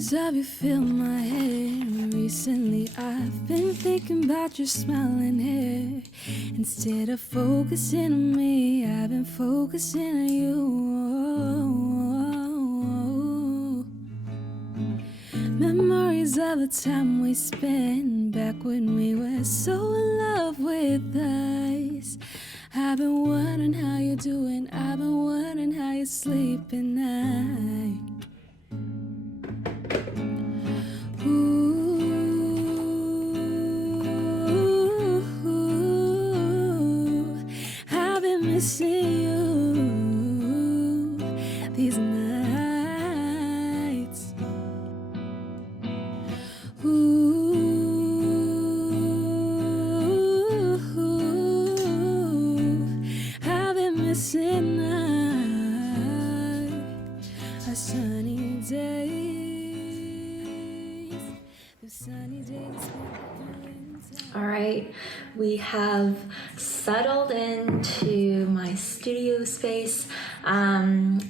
Memories of you fill my head. Recently I've been thinking about your smiling hair. Instead of focusing on me, I've been focusing on you. Memories of the time we spent back when we were so in love with us. I've been wondering how you're doing, I've been wondering how you sleep at night. Ooh, I've been missing you these nights. I've been missing a sunny day. All right, we have settled into my studio space, and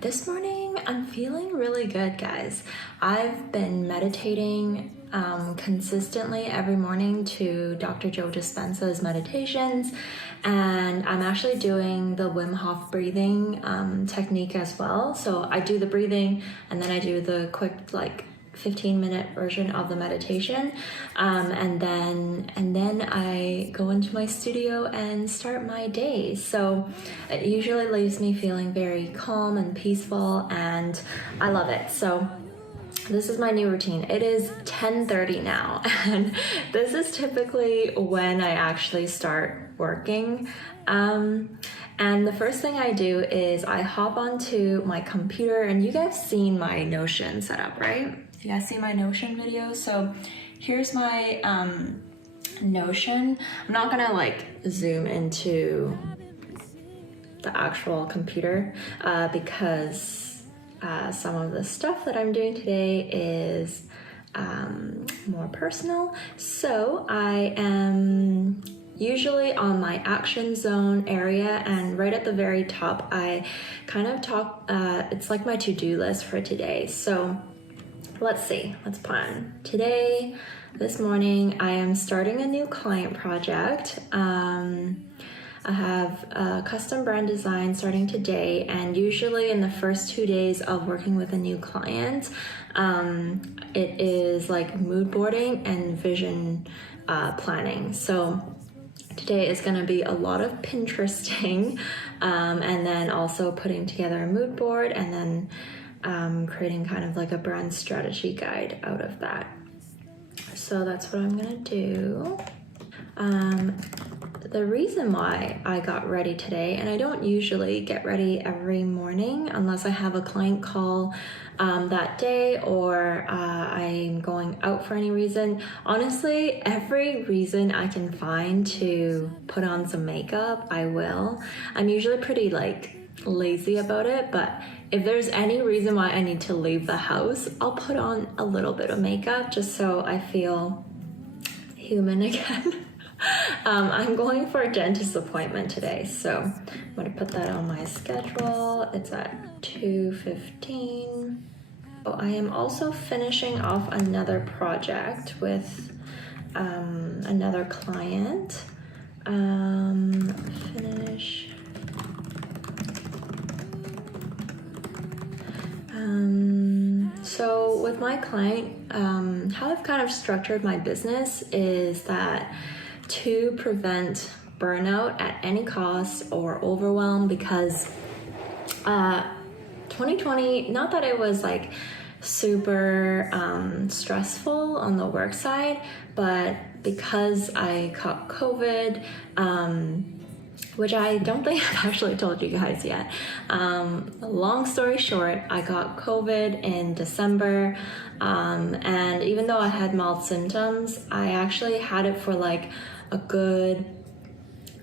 this morning I'm feeling really good, guys. I've been meditating consistently every morning to Dr. Joe Dispenza's meditations, and I'm actually doing the Wim Hof breathing technique as well. So I do the breathing and then I do the quick 15-minute version of the meditation, and then I go into my studio and start my day. So it usually leaves me feeling very calm and peaceful, and I love it. So this is my new routine. It is 10:30 now, and this is typically when I actually start working. And the first thing I do is I hop onto my computer, and you guys seen my Notion setup, right? You guys see my Notion video? So here's my Notion. I'm not gonna zoom into the actual computer because some of the stuff that I'm doing today is more personal. So I am usually on my action zone area, and right at the very top I kind of talk, it's like my to-do list for today. So let's plan. Today, this morning, I am starting a new client project. I have a custom brand design starting today, and usually in the first 2 days of working with a new client, it is like mood boarding and vision planning. So today is going to be a lot of Pinteresting, and then also putting together a mood board, and then creating kind of like a brand strategy guide out of that. So that's what I'm gonna do. The reason why I got ready today, and I don't usually get ready every morning unless I have a client call that day, or I'm going out for any reason. Honestly, every reason I can find to put on some makeup, I will. I'm usually pretty lazy about it, but if there's any reason why I need to leave the house, I'll put on a little bit of makeup just so I feel human again. I'm going for a dentist appointment today, so I'm gonna put that on my schedule. It's at 2:15. I am also finishing off another project with another client. Finish. So with my client, how I've kind of structured my business is that to prevent burnout at any cost or overwhelm, because 2020, not that it was super stressful on the work side, but because I caught COVID, which I don't think I've actually told you guys yet. Long story short, I got COVID in December, and even though I had mild symptoms, I actually had it for a good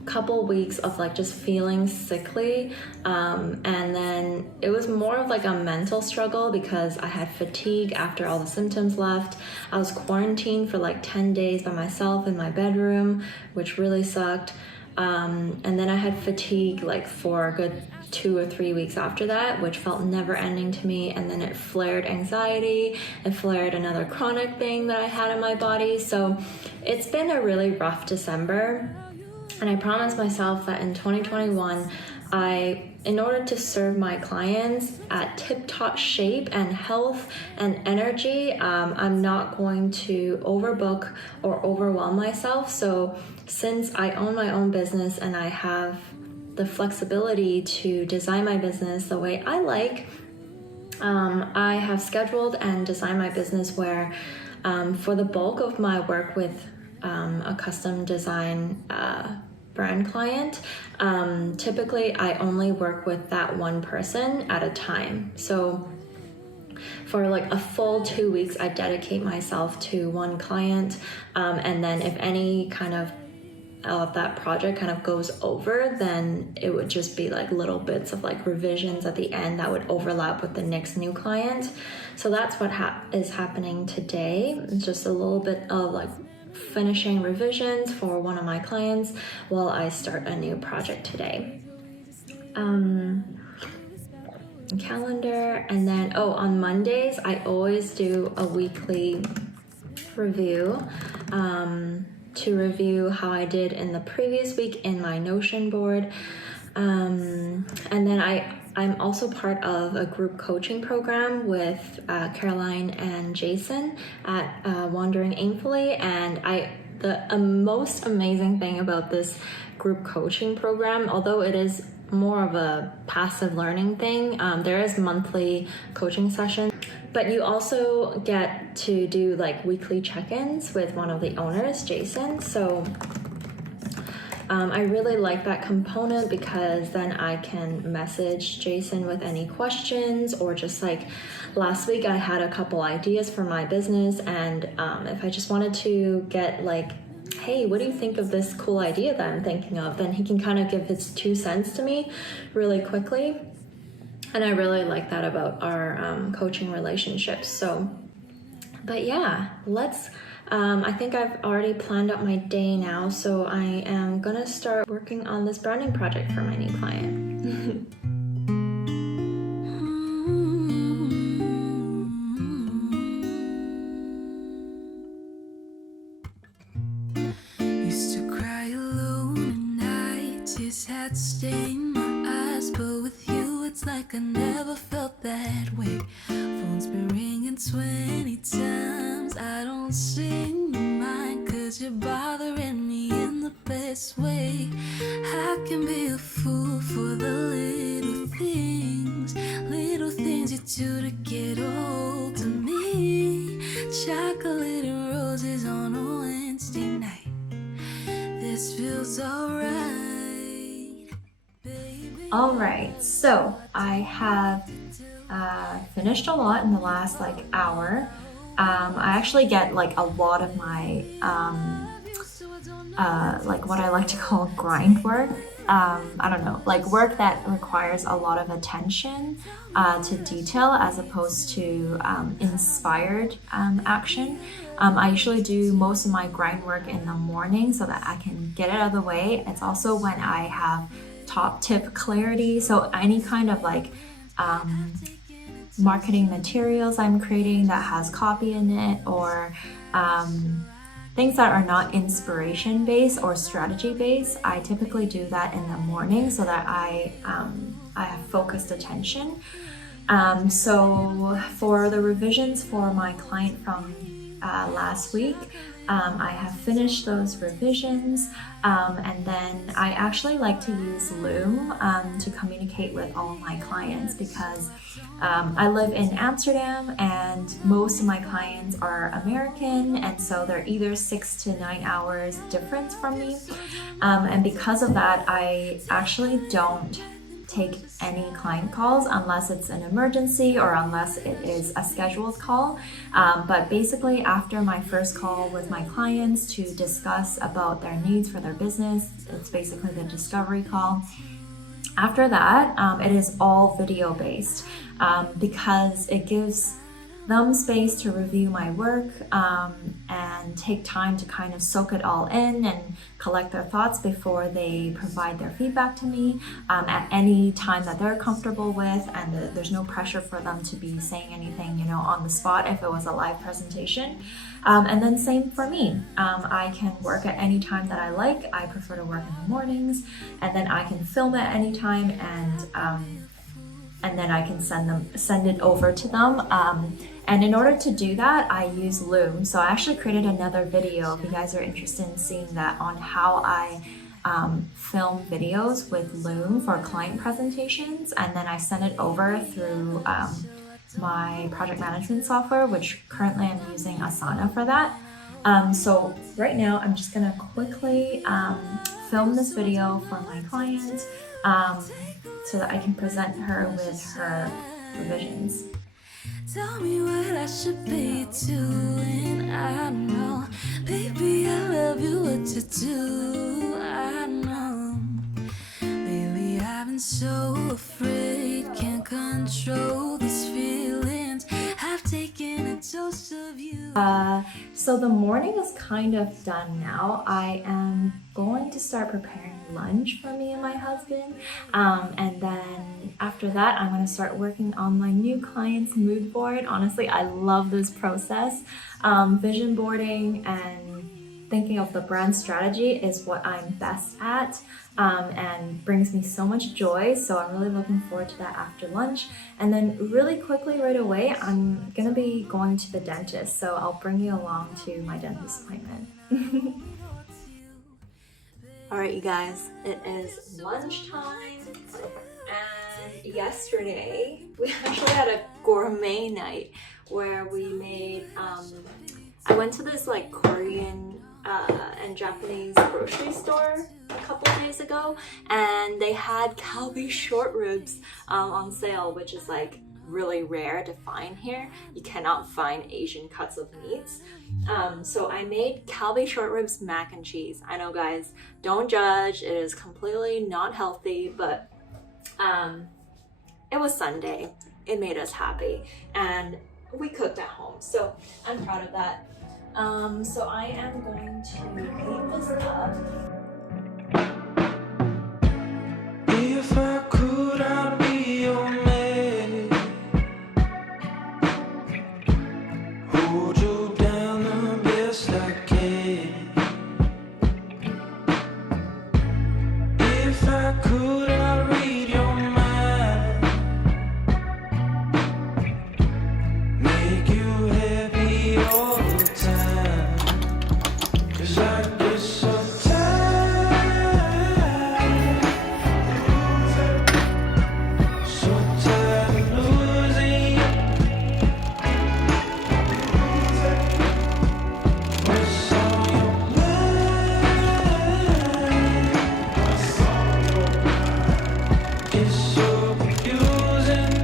couple weeks of just feeling sickly, and then it was more of a mental struggle because I had fatigue after all the symptoms left. I was quarantined for 10 days by myself in my bedroom, which really sucked. And then I had fatigue for a good 2 or 3 weeks after that, which felt never ending to me. And then it flared anxiety, it flared another chronic thing that I had in my body. So it's been a really rough December. And I promised myself that in 2021, in order to serve my clients at tip-top shape and health and energy, I'm not going to overbook or overwhelm myself. So since I own my own business and I have the flexibility to design my business the way I like, I have scheduled and designed my business where for the bulk of my work with a custom design brand client, typically I only work with that one person at a time. So for like a full 2 weeks, I dedicate myself to one client, and then if any kind of that project kind of goes over, then it would just be like little bits of like revisions at the end that would overlap with the next new client. So that's what is happening today. It's just a little bit of like finishing revisions for one of my clients while I start a new project today. Calendar, and then on Mondays I always do a weekly review to review how I did in the previous week in my Notion board, and then I'm also part of a group coaching program with Caroline and Jason at Wandering Aimfully. And the most amazing thing about this group coaching program, although it is more of a passive learning thing, there is monthly coaching sessions, but you also get to do like weekly check-ins with one of the owners, Jason. So I really like that component because then I can message Jason with any questions, or just like last week I had a couple ideas for my business, and if I just wanted to get like, hey, what do you think of this cool idea that I'm thinking of, then he can kind of give his 2 cents to me really quickly. And I really like that about our coaching relationships. So, but yeah, I think I've already planned out my day now, so I am gonna start working on this branding project for my new client. Used to cry alone at night, tears had stained my eyes, but with you it's like I never felt that way. Phone's been ringing 20 times, I don't seem to mind, 'cause you're bothering me in the best way. I can be a fool for the little things you do to get old to me. Chocolate and roses on a Wednesday night, this feels alright, baby. Alright, so I have finished a lot in the last like hour. I actually get like a lot of my like what I like to call grind work. I don't know, like work that requires a lot of attention to detail as opposed to inspired action. I usually do most of my grind work in the morning so that I can get it out of the way. It's also when I have top tip clarity, so any kind of like marketing materials I'm creating that has copy in it, or things that are not inspiration based or strategy based, I typically do that in the morning so that I have focused attention. So for the revisions for my client from last week, I have finished those revisions, and then I actually like to use Loom to communicate with all my clients, because I live in Amsterdam and most of my clients are American, and so they're either 6 to 9 hours difference from me, and because of that I actually don't take any client calls unless it's an emergency or unless it is a scheduled call. But basically after my first call with my clients to discuss about their needs for their business, it's basically the discovery call. After that, it is all video based, because it gives them space to review my work and take time to kind of soak it all in and collect their thoughts before they provide their feedback to me at any time that they're comfortable with, and there's no pressure for them to be saying anything, you know, on the spot if it was a live presentation. And then same for me. I can work at any time that I like. I prefer to work in the mornings, and then I can film at any time, and then I can send it over to them. And in order to do that, I use Loom. So I actually created another video, if you guys are interested in seeing that, on how I film videos with Loom for client presentations, and then I send it over through my project management software, which currently I'm using Asana for that. So right now I'm just gonna quickly film this video for my client so that I can present her with her revisions. Tell me what I should be doing. I know, baby, I love you. What to do? I know, baby, I've been so afraid, can't control these feelings. I've taken a dose of you. So the morning is kind of done now. I am going to start preparing lunch for me and my husband, and then after that I'm going to start working on my new client's mood board. Honestly, I love this process. Vision boarding and thinking of the brand strategy is what I'm best at, and brings me so much joy. So I'm really looking forward to that after lunch. And then really quickly right away, I'm gonna be going to the dentist, so I'll bring you along to my dentist appointment. Alright, you guys, it is lunchtime, and yesterday we actually had a gourmet night where we made, I went to this like Korean and Japanese grocery store a couple days ago, and they had Calbee short ribs on sale, which is like really rare to find here. You cannot find Asian cuts of meats. So I made Calbee short ribs mac and cheese. I know, guys, don't judge, it is completely not healthy, but it was Sunday, it made us happy, and we cooked at home, so I'm proud of that. So I am going to heat this up. If I could, I'd be your man. Hold you down the best I can. If I could, I'd read your mind. Make you happy all the time. 'Cause I get so tired. So tired of losing you. What's on your mind? It's so confusing.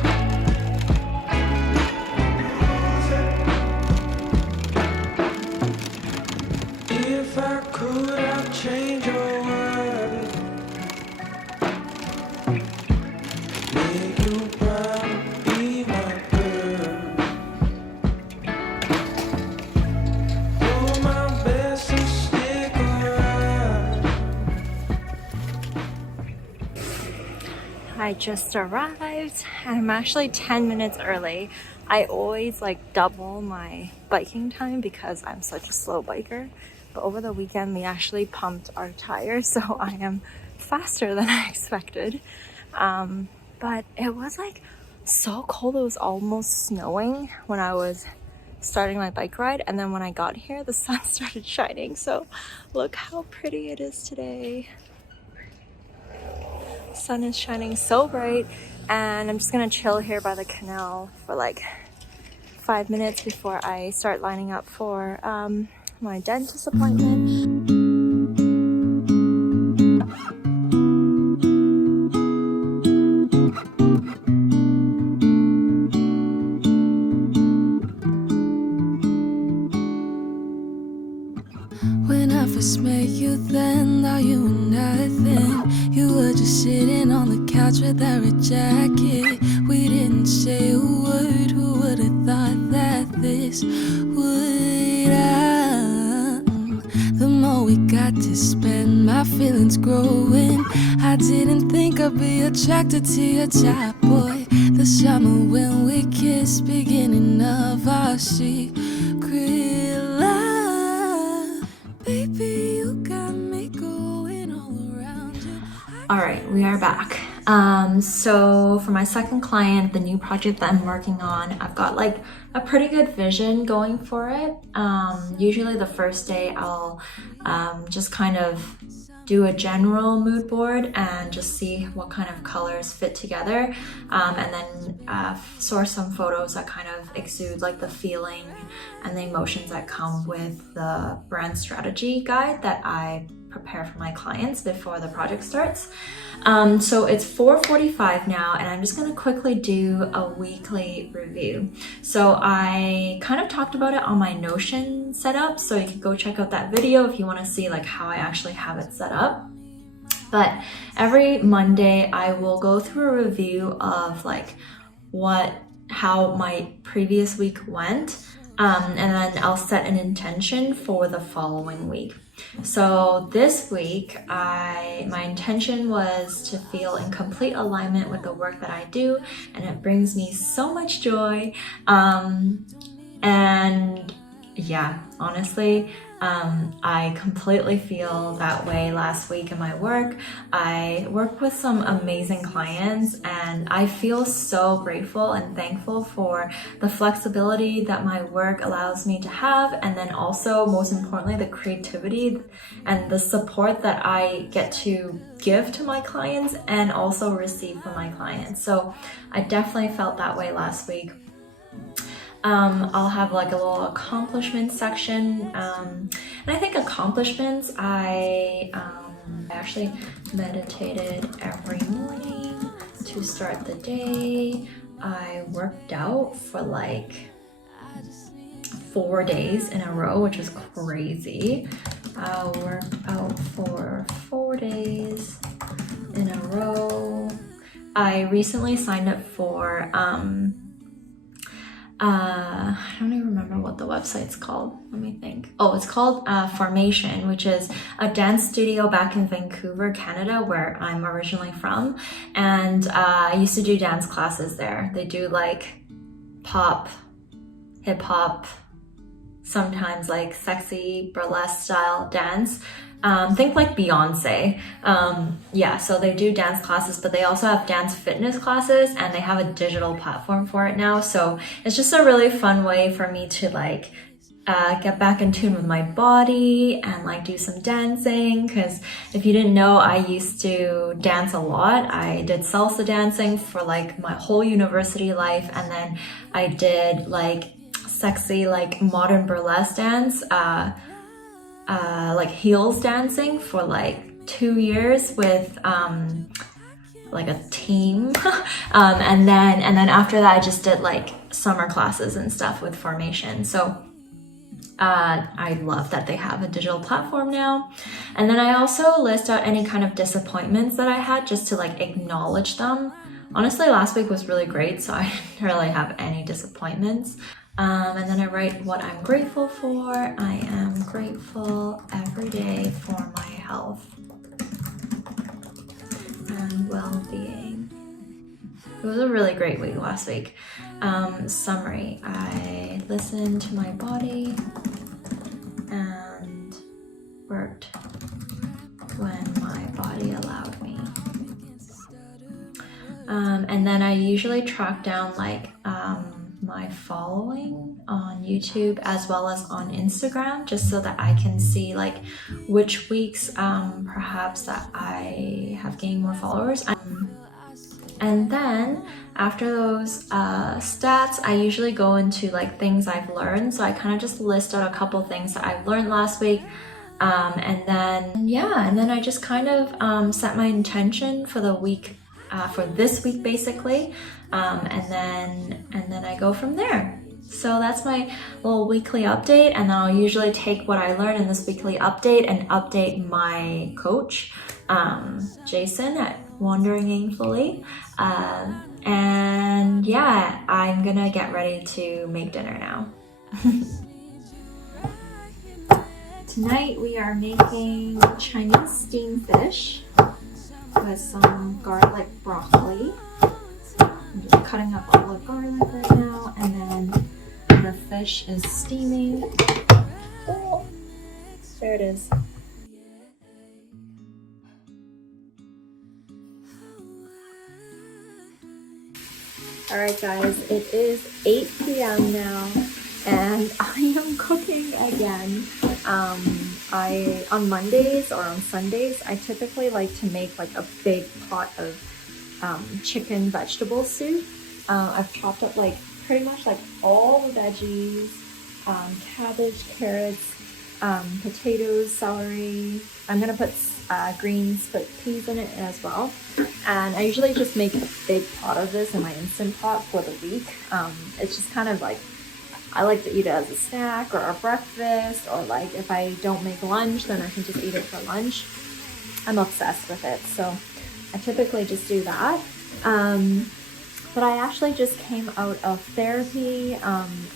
If I could, I'd change your world. Make you proud, be my girl. Do my best to stick around. I just arrived. I'm actually 10 minutes early. I always like double my biking time because I'm such a slow biker. But over the weekend, we actually pumped our tires, so I am faster than I expected. But it was like so cold. It was almost snowing when I was starting my bike ride, and then when I got here, the sun started shining. So look how pretty it is today. Sun is shining so bright, and I'm just gonna chill here by the canal for like 5 minutes before I start lining up for my dentist appointment. When I first met you, then thought you were nothing. You were just sitting on the couch with that red jacket. We didn't say a word. Who would have thought that days. Would I? The more we got to spend, my feelings growing. I didn't think I'd be attracted to your type, boy. The summer when we kissed, beginning of our secret love. Baby, you got me going all around you. All right, we are back. So for my second client, the new project that I'm working on, I've got like a pretty good vision going for it. Usually the first day I'll just kind of do a general mood board and just see what kind of colors fit together, and then source some photos that kind of exude like the feeling and the emotions that come with the brand strategy guide that I prepare for my clients before the project starts. So it's 4:45 now, and I'm just going to quickly do a weekly review. So I kind of talked about it on my Notion setup, so you can go check out that video if you want to see like how I actually have it set up. But every Monday I will go through a review of like how my previous week went, and then I'll set an intention for the following week. So this week, my intention was to feel in complete alignment with the work that I do, and it brings me so much joy. And yeah, honestly, I completely feel that way last week in my work. I work with some amazing clients, and I feel so grateful and thankful for the flexibility that my work allows me to have, and then also, most importantly, the creativity and the support that I get to give to my clients and also receive from my clients. So I definitely felt that way last week. I'll have like a little accomplishment section, and I think accomplishments, I actually meditated every morning to start the day. I worked out for like 4 days in a row, which was crazy. I worked out for 4 days in a row. I recently signed up for I don't even remember what the website's called. Let me think. Oh, it's called Formation, which is a dance studio back in Vancouver, Canada, where I'm originally from. And I used to do dance classes there. They do like pop, hip hop, sometimes like sexy burlesque style dance. Think like Beyonce. Yeah, so they do dance classes, but they also have dance fitness classes, and they have a digital platform for it now. So it's just a really fun way for me to like get back in tune with my body and like do some dancing. Because if you didn't know, I used to dance a lot. I did salsa dancing for like my whole university life, and then I did like sexy like modern burlesque dance, like heels dancing for like 2 years with like a team. And then after that I just did like summer classes and stuff with Formation. So I love that they have a digital platform now. And then I also list out any kind of disappointments that I had, just to like acknowledge them. Honestly, last week was really great, so I didn't really have any disappointments. And then I write what I'm grateful for. I am grateful every day for my health and well-being. It was a really great week last week. Summary, I listened to my body and worked when my body allowed me. And then I usually track down like my following on YouTube as well as on Instagram, just so that I can see like which weeks perhaps that I have gained more followers. And then after those stats, I usually go into like things I've learned. So I kind of just list out a couple things that I've learned last week. And then I just kind of set my intention for the week, for this week basically. And then I go from there. So that's my little weekly update, and then I'll usually take what I learned in this weekly update and update my coach, Jason at Wandering Aimfully. And yeah, I'm gonna get ready to make dinner now. Tonight we are making Chinese steamed fish with some garlic broccoli. I'm just cutting up all the garlic right now, and then the fish is steaming. Oh, there it is. Alright guys, it is 8 p.m. now and I am cooking again. On Mondays or on Sundays, I typically like to make like a big pot of chicken vegetable soup. I've chopped up like pretty much like all the veggies, cabbage, carrots, potatoes, celery. I'm gonna put greens, put peas in it as well. And I usually just make a big pot of this in my Instant Pot for the week. It's just kind of like, I like to eat it as a snack or a breakfast, or like if I don't make lunch, then I can just eat it for lunch. I'm obsessed with it, so I typically just do that. But I actually just came out of therapy.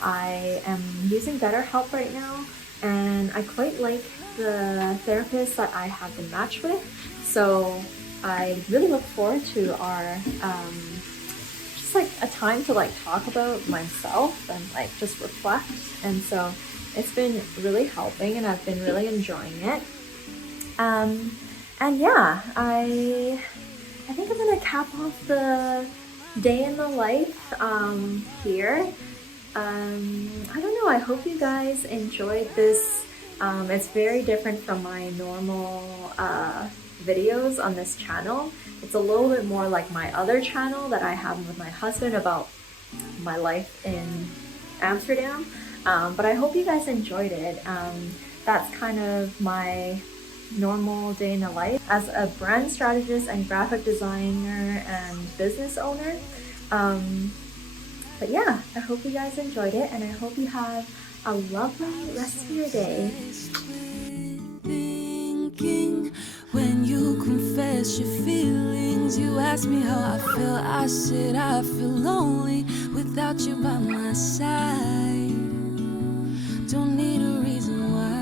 I am using BetterHelp right now, and I quite like the therapist that I have been matched with. So I really look forward to our just like a time to like talk about myself and like just reflect. And so it's been really helping, and I've been really enjoying it. And yeah, I think I'm gonna cap off the day in the life here. I don't know, I hope you guys enjoyed this. It's very different from my normal videos on this channel. It's a little bit more like my other channel that I have with my husband about my life in Amsterdam. But I hope you guys enjoyed it. That's kind of my normal day in the life as a brand strategist and graphic designer and business owner. But yeah, I hope you guys enjoyed it, and I hope you have a lovely rest of your day. Thinking when you confess your feelings, you ask me how I feel. I said I feel lonely without you by my side. Don't need a reason why.